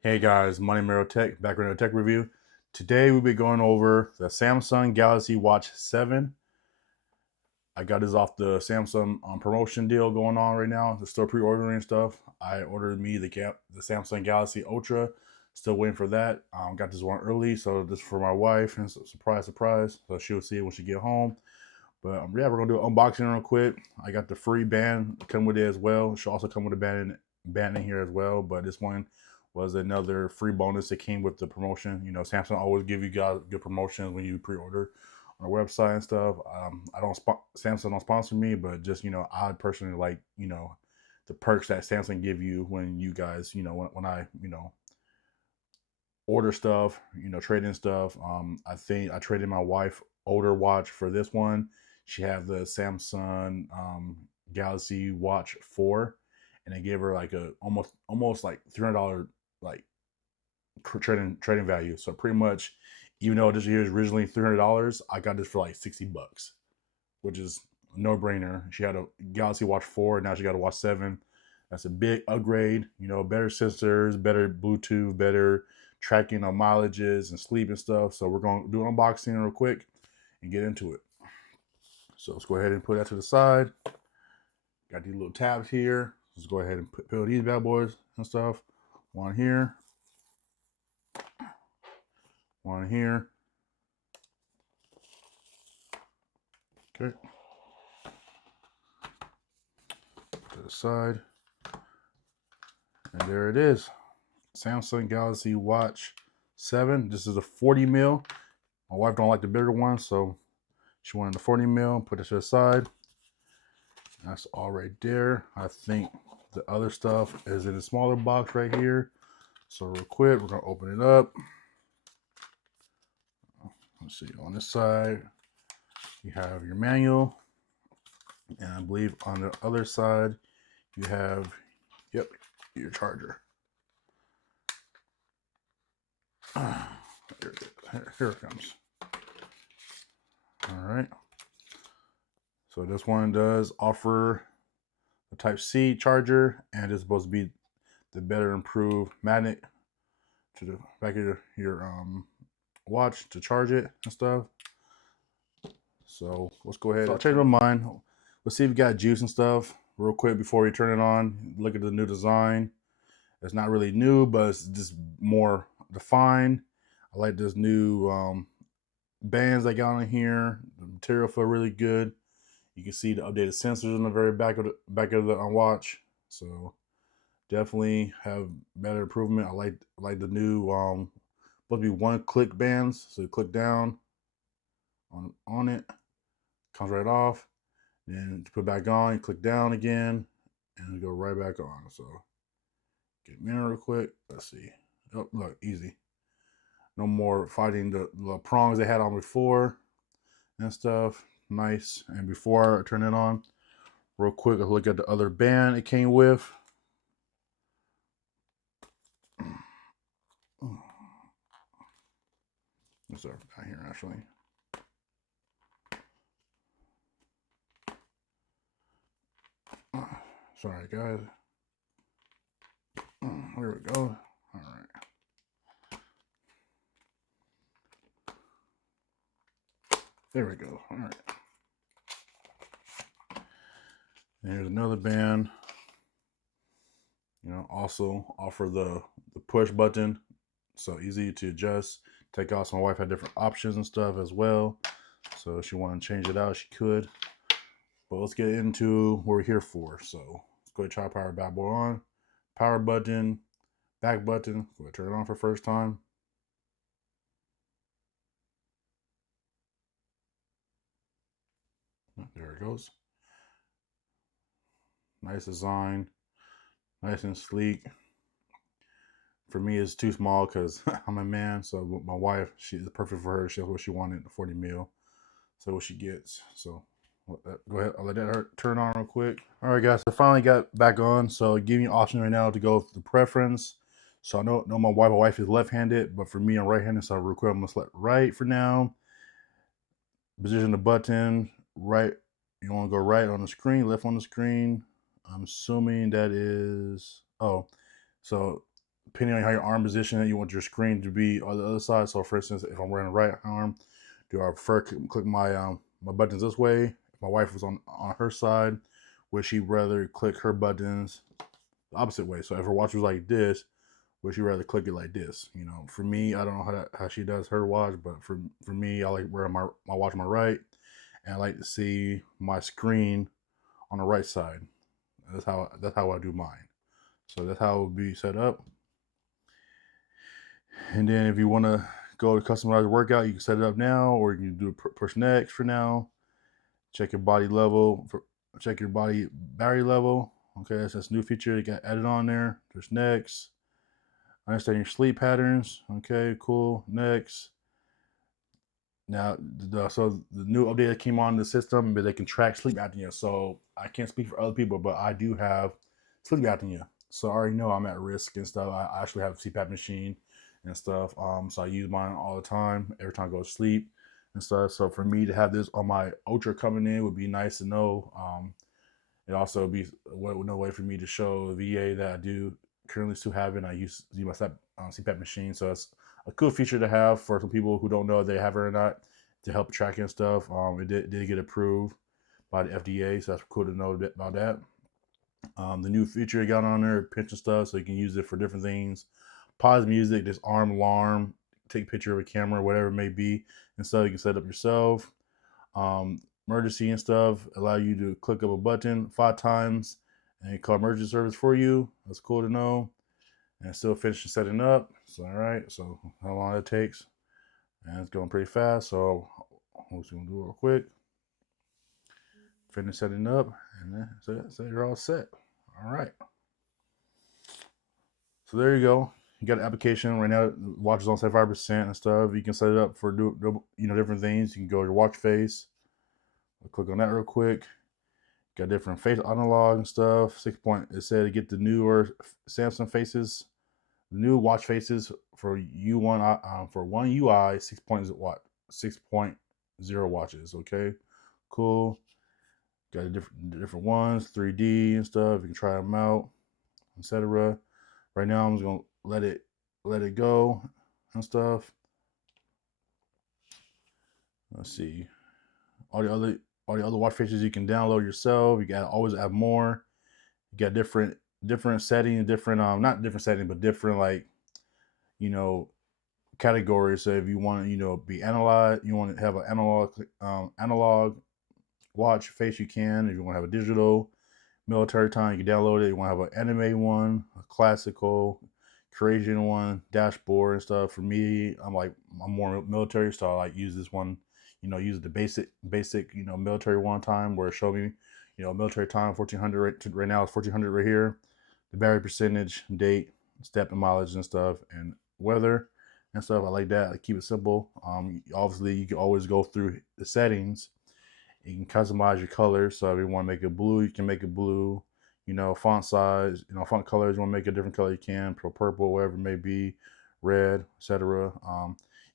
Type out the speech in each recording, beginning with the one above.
Hey guys, Money Mero Tech, back with another tech review. Today we'll be going over the Samsung Galaxy Watch 7. I got this off the Samsung promotion deal going on right now. They're still pre-ordering stuff. I ordered me the Samsung Galaxy Ultra. Still waiting for that. Got this one early, so this is for my wife. And surprise, surprise. So she'll see it when she get home. But yeah, we're gonna do an unboxing real quick. I got the free band come with it as well. It should also come with a band in here as well. But this one was another free bonus that came with the promotion. You know, Samsung always give you guys good promotions when you pre-order on our website and stuff. I don't Samsung don't sponsor me, but just I personally like the perks that Samsung give you when you guys when I order stuff, trade in stuff. I think I traded my wife older watch for this one. She had the Samsung Galaxy Watch 4, and they gave her like a almost like $300 like trading value. So pretty much, even though this year is originally $300, I got this for like $60, which is a no brainer. She had a Galaxy Watch 4, now she got a Watch 7. That's a big upgrade. Better sensors, better Bluetooth, better tracking of mileages and sleep and stuff. So we're going to do an unboxing real quick and get into it. So let's go ahead and put that to the side. Got these little tabs here. Let's go ahead and put these bad boys and stuff. One here. One here. Okay. To the side. And there it is. Samsung Galaxy Watch 7. This is a 40 mil. My wife don't like the bigger one, so she wanted the 40 mil. Put it to the side. That's all right there. I think the other stuff is in a smaller box right here. So real quick, we're gonna open it up. Let's see, on this side, you have your manual. And I believe on the other side, you have, yep, your charger. Here it comes. All right. So this one does offer a Type-C charger, and it's supposed to be the better improved magnet to the back of your watch to charge it and stuff. So let's go ahead. So I'll change my mind. Let's see if we got juice and stuff real quick before we turn it on. Look at the new design. It's not really new, but it's just more defined. I like this new bands I got on here. The material feel really good. You can see the updated sensors on the very back of the watch. So definitely have better improvement. I like the new supposed to be one click bands. So you click down on it, comes right off. Then to put back on, you click down again, and it go right back on. So get them in real quick. Let's see. Oh, look, easy. No more fighting the prongs they had on before and stuff. Nice. And before I turn it on, real quick, I'll look at the other band it came with. What's up down here actually? Sorry guys. There we go. All right. There we go. All right. And here's another band. Also offer the push button, so easy to adjust. Take out. So my wife had different options and stuff as well. So if she wanted to change it out, she could. But let's get into what we're here for. So let's go ahead and try power bad boy on. Power button, back button. Go ahead and turn it on for the first time. There it goes. Nice design, nice and sleek. For me, it's too small because I'm a man. So my wife, she's perfect for her. She has what she wanted, the 40 mil. So what she gets. So go ahead. I'll let that turn on real quick. All right, guys. I finally got back on. So give me an option right now to go to the preference. So I know my wife is left-handed, but for me, I'm right-handed. So real quick, I'm gonna select right for now. Position the button right. You want to go right on the screen, left on the screen. I'm assuming that is so depending on how your arm position, you want your screen to be on the other side. So, for instance, if I'm wearing the right arm, do I prefer click my buttons this way? If my wife was on her side, would she rather click her buttons the opposite way? So, if her watch was like this, would she rather click it like this? You know, for me, I don't know how she does her watch, but for me, I like wearing my watch on my right, and I like to see my screen on the right side. That's how I do mine. So that's how it would be set up. And then if you want to go to customize workout, you can set it up now, or you can do push next for now. Check your body level, check your body battery level. Okay, that's a new feature that got added on there. Push next. Understand your sleep patterns. Okay, cool. Next. Now, so the new update that came on the system, but they can track sleep apnea. So I can't speak for other people, but I do have sleep apnea. So I already know I'm at risk and stuff. I actually have a CPAP machine and stuff. So I use mine all the time, every time I go to sleep and stuff. So for me to have this on my Ultra coming in would be nice to know. It also be no way for me to show the VA that I do currently still have it. And I use my CPAP machine, so it's a cool feature to have for some people who don't know if they have it or not to help tracking stuff. It did get approved by the FDA, so that's cool to know a bit about that. The new feature it got on there, pinch and stuff, so you can use it for different things. Pause music, this arm alarm, take a picture of a camera, whatever it may be, and so you can set up yourself. Emergency and stuff allow you to click up a button 5 times and call emergency service for you. That's cool to know. And still finishing setting up. So all right, so how long it takes, and it's going pretty fast. So we're just gonna do it real quick. Finish setting up, and then so you're all set. All right. So there you go. You got an application right now. The watch is on 75% and stuff. You can set it up for different things. You can go to your watch face. I'll click on that real quick. Got different face analog and stuff. 6 point. It said to get the newer Samsung faces, the new watch faces for U1 for one UI 6.0 watches. Okay, cool. Got a different ones, 3D and stuff. You can try them out, etc. Right now, I'm just gonna let it go and stuff. Let's see. All the other watch faces you can download yourself. You got always have more. You got different settings, different not different settings, but different like categories. So if you want to be analog, you want to have an analog watch face, you can. If you want to have a digital military time, you can download it. You want to have an anime one, a classical, Creation one, dashboard and stuff. For me, I'm more military, so I like use this one. Use the basic military one time where it showed me military time 1400 right now. It's 1400 right here. The battery percentage, date, step and mileage and stuff, and weather and stuff. I like that. I keep it simple. Obviously, you can always go through the settings. You can customize your colors. So if you want to make it blue, you can make it blue. Font size, font colors. You want to make a different color, you can. Purple, whatever it may be, red, etc.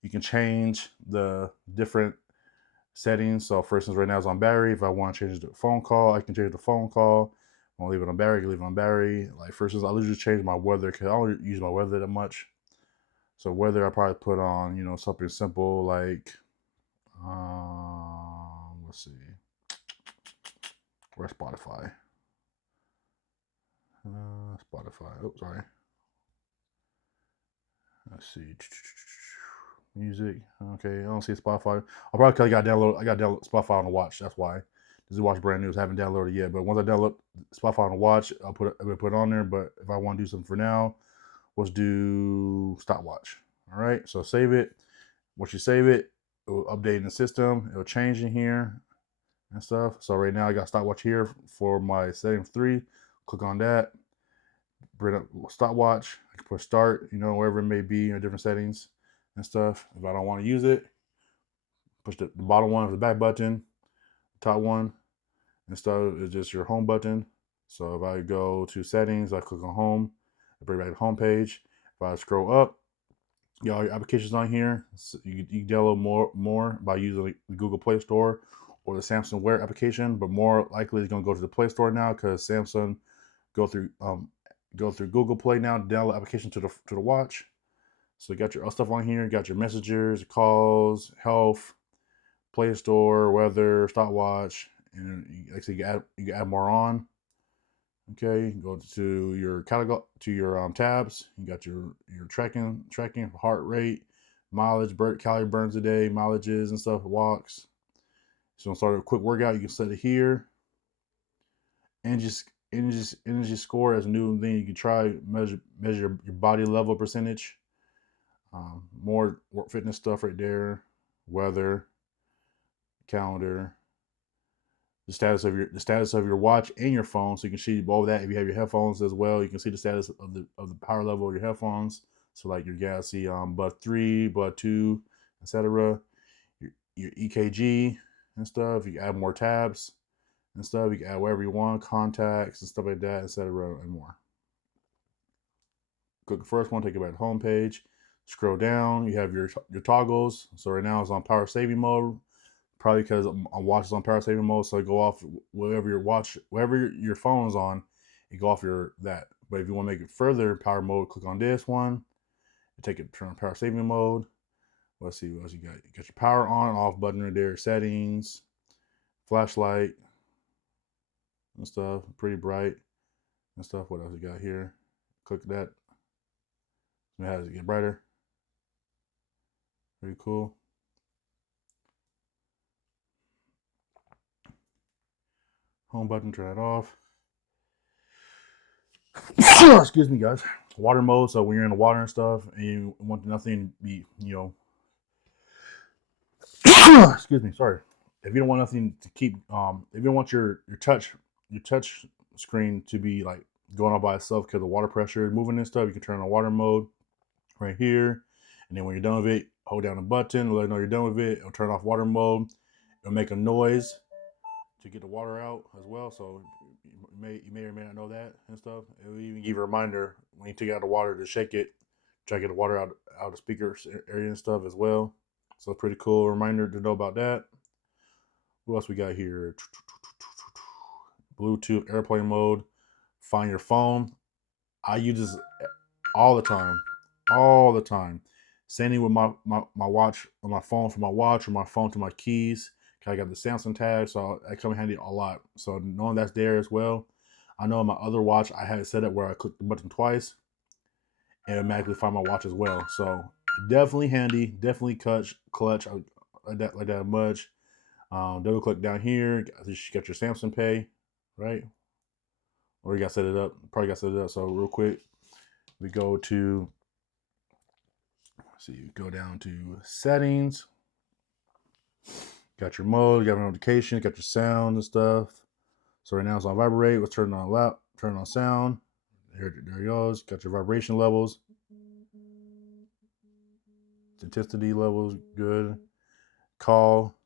You can change the different settings. So for instance, right now it's on battery. If I want to change it to phone call, I can change the phone call. I want to leave it on battery, I can leave it on battery. Like for instance, I'll usually change my weather because I don't use my weather that much. So weather I probably put on, something simple like let's see. Where's Spotify? Spotify. Oh, sorry. Let's see. Music. Okay, I don't see Spotify. I'll probably got download. I got download Spotify on the watch. That's why. This is watch brand new. So I haven't downloaded yet. But once I download Spotify on the watch, I'll put it on there. But if I want to do something for now, let's do stopwatch. All right. So save it. Once you save it, it will update in the system. It will change in here and stuff. So right now I got stopwatch here for my setting 3. Click on that. Bring up stopwatch. I can push start. Wherever it may be, different settings and stuff. If I don't want to use it, push the bottom one of the back button, top one and stuff is just your home button. So if I go to settings, I click on home, I bring back the home page. If I scroll up, all your applications on here. So you can download more by using the Google Play Store or the Samsung Wear application, but more likely it's going to go to the Play Store now because Samsung go through go through Google Play now to download application to the watch. So you got your stuff on here. You got your messages, calls, health, Play Store, weather, stopwatch, and actually you can add more on. Okay, go to your catalog to your tabs. You got your tracking, heart rate, mileage, calorie burns a day, mileages and stuff, walks. So I'm start a quick workout. You can set it here, and just energy score as a new thing. You can try measure your body level percentage. More fitness stuff right there. Weather, calendar, the status of your watch and your phone, so you can see all that. If you have your headphones as well, you can see the status of the power level of your headphones. So like your Galaxy Bud 3, Bud 2, etc. Your EKG and stuff. You can add more tabs and stuff. You can add whatever you want, contacts and stuff like that, etc. and more. Click the first one, take it back to the home page. Scroll down, you have your toggles. So right now it's on power saving mode, probably because I'm watching on power saving mode, so I go off wherever your phone is on, you go off that. But if you want to make it further power mode, click on this one, turn on power saving mode. Let's see what else you got. You got your power on off button right there, settings, flashlight and stuff, pretty bright and stuff. What else you got here? Click that. It has it get brighter. Pretty cool. Home button, turn that off. Excuse me, guys. Water mode. So when you're in the water and stuff, and you want nothing to be, excuse me, sorry. If you don't want nothing to keep, if you don't want your touch screen to be like going off by itself because the water pressure is moving and stuff, you can turn on water mode right here, and then when you're done with it, hold down the button, let it know you're done with it. It'll turn off water mode. It'll make a noise to get the water out as well. So you may or may not know that and stuff. It will even give you a reminder when you take out the water to shake it, try to get the water out of the speaker area and stuff as well. So pretty cool reminder to know about that. What else we got here? Bluetooth airplane mode. Find your phone. I use this all the time. All the time. Sending with my watch on my phone for my watch, or my phone to my keys. I got the Samsung tag, so that come in handy a lot. So knowing that's there as well. I know on my other watch I had it set up where I click the button twice and automatically find my watch as well. So definitely handy, definitely clutch. I like that much. Double click down here. You got your Samsung Pay, right? Or you got to set it up. Probably got to set it up. So real quick, we go to, so you go down to settings. Got your mode, you got your notification, you got your sound and stuff. So right now it's on vibrate. Let's turn it on turn on sound. There it goes. Got your vibration levels. Intensity levels, good. Call.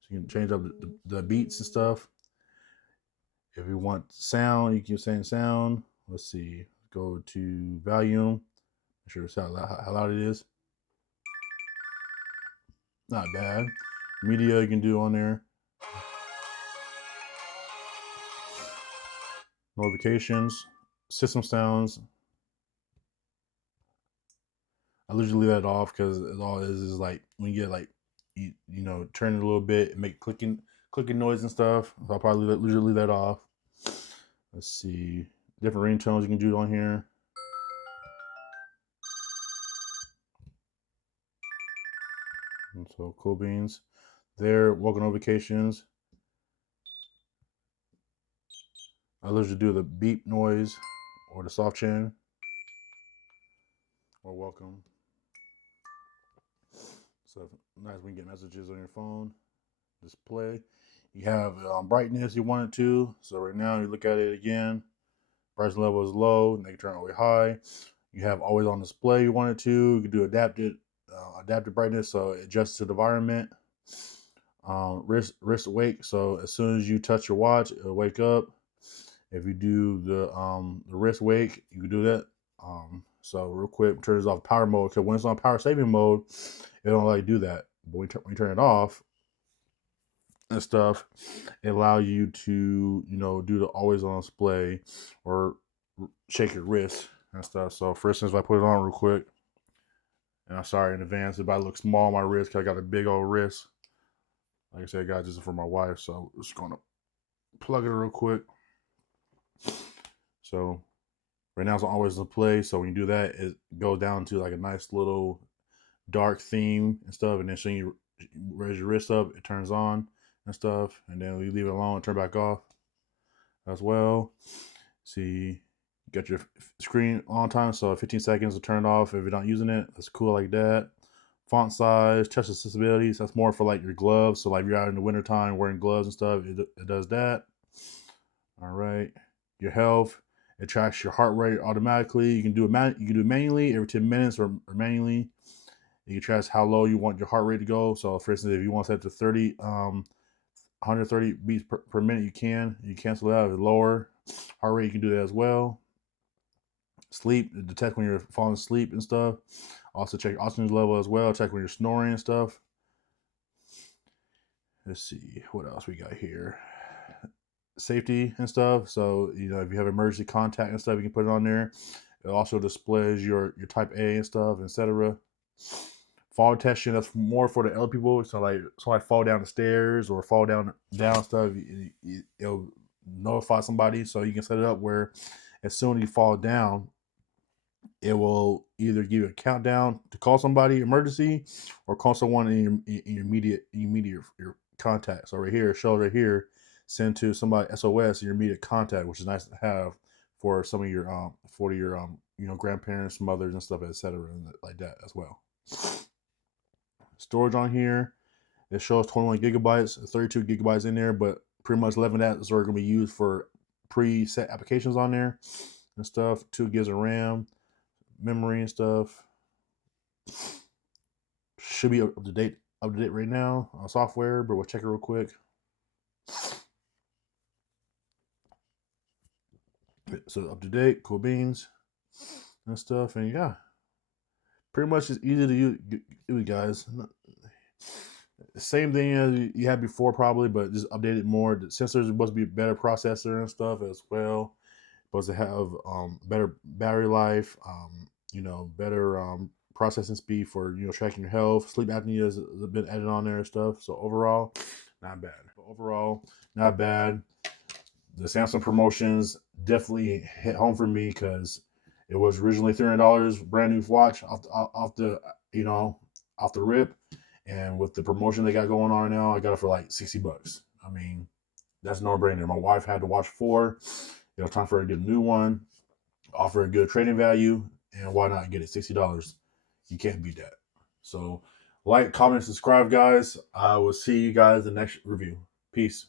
So you can change up the beats and stuff. If you want sound, you can say sound. Let's see. Go to volume. Make sure it's how loud it is. Not bad. Media you can do on there. Notifications, system sounds. I usually leave that off because all it is like when you get like you turn it a little bit and make clicking noise and stuff. So I'll probably usually leave that off. Let's see, different ringtones you can do on here. And so cool beans. There, welcome notifications. I usually do the beep noise or the soft chin or welcome. So nice when you get messages on your phone. Display. You have brightness you want it to. So right now you look at it again. Brightness level is low, and they can turn it all the way high. You have always on display you want it to. You can do adaptive brightness, so it adjusts to the environment. Wrist wake, so as soon as you touch your watch, it'll wake up. If you do the wrist wake, you can do that. So real quick, turn this off power mode, because when it's on power saving mode, it don't like do that. But when you turn it off and stuff, it allows you to do the always on display, or shake your wrist and stuff. So for instance, if I put it on real quick, and I'm sorry in advance if I look small on my wrist because I got a big old wrist. Like I said, guys, this is for my wife, so I'm just gonna plug it real quick. So right now it's always in play. So when you do that, it goes down to like a nice little dark theme and stuff, and then so you raise your wrist up, it turns on and stuff, and then we leave it alone and turn back off as well. See, get your screen on time, so 15 seconds to turn it off if you're not using it. That's cool like that. Font size, touch accessibility, so that's more for like your gloves. So like if you're out in the wintertime wearing gloves and stuff, it does that. All right. Your health, it tracks your heart rate automatically. You can do it you can do it manually every 10 minutes or manually. You can track how low you want your heart rate to go. So for instance, if you want to set it to 30, 130 beats per minute, you can. You cancel it out if it's lower. Heart rate, you can do that as well. Sleep, detect when you're falling asleep and stuff. Also check oxygen level as well. Check when you're snoring and stuff. Let's see what else we got here. Safety and stuff. So you know if you have emergency contact and stuff, you can put it on there. It also displays your type A and stuff, etc. Fall detection, that's more for the elder people. So like somebody fall down the stairs or fall down stuff, it'll notify somebody. So you can set it up where as soon as you fall down, it will either give you a countdown to call somebody emergency or call someone in your immediate your contact. So right here, it shows right here, send to somebody SOS in your immediate contact, which is nice to have for some of your you know, grandparents, mothers and stuff, etc. and like that as well. Storage on here, it shows 21 gigabytes, 32 gigabytes in there, but pretty much 11 of that is going to be used for preset applications on there and stuff. 2 gigs of RAM, memory and stuff. Should be up to date right now on software, but we'll check it real quick. So up to date, cool beans and stuff, and yeah, pretty much it's easy to use, guys. Same thing as you had before, probably, but just updated more. The sensors are supposed to be a better processor and stuff as well. Supposed to have better battery life, you know, better processing speed for, you know, tracking your health. Sleep apnea is a bit added on there and stuff. So overall, not bad. Overall, not bad. The Samsung promotions definitely hit home for me because it was originally $300 brand new watch off the you know, off the rip, and with the promotion they got going on now, I got it for like $60. I mean, that's no brainer. My wife had to watch 4. You know, time for her to get a new one, offer a good trading value, and why not get it? $60. You can't beat that. So, like, comment, subscribe, guys. I will see you guys in the next review. Peace.